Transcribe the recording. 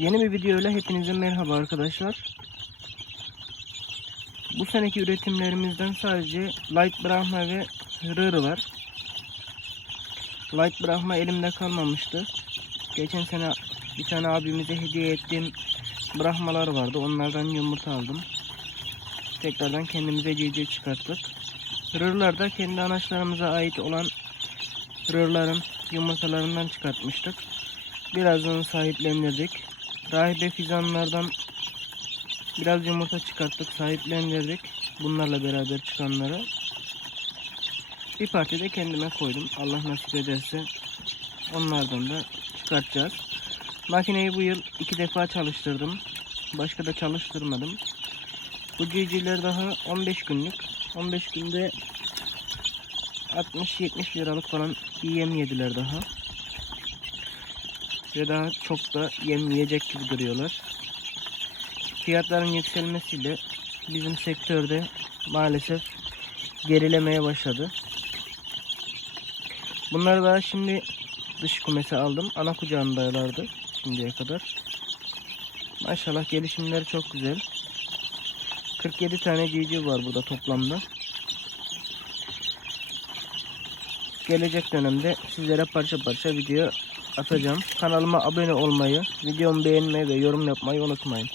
Yeni bir video ile hepinize merhaba arkadaşlar. Bu seneki üretimlerimizden sadece Light Brahma ve Rırı var. Light Brahma elimde kalmamıştı. Geçen sene bir tane abimize hediye ettiğim Brahmalar vardı. Onlardan yumurta aldım. Tekrardan kendimize civciv çıkarttık. Rırlar da kendi anaçlarımıza ait olan rırların yumurtalarından çıkartmıştık. Birazdan sahiplendirdik. Rahibe fizanlardan biraz yumurta çıkarttık, sahiplendirdik. Bunlarla beraber çıkanları. Bir parti de kendime koydum. Allah nasip ederse onlardan da çıkartacağız. Makineyi bu yıl iki defa çalıştırdım. Başka da çalıştırmadım. Bu civcivler daha 15 günlük. 15 günde 60-70 liralık falan bir yem yediler daha. Ve daha çok da yem yiyecek gibi duruyorlar. Fiyatların yükselmesiyle bizim sektörde maalesef gerilemeye başladı. Bunları daha şimdi dış kumese aldım. Ana kucağındalardı şimdiye kadar. Maşallah gelişimleri çok güzel. 47 tane civciv var burada toplamda. Gelecek dönemde sizlere parça parça video atacağım. Kanalıma abone olmayı, videomu beğenmeyi ve yorum yapmayı unutmayın.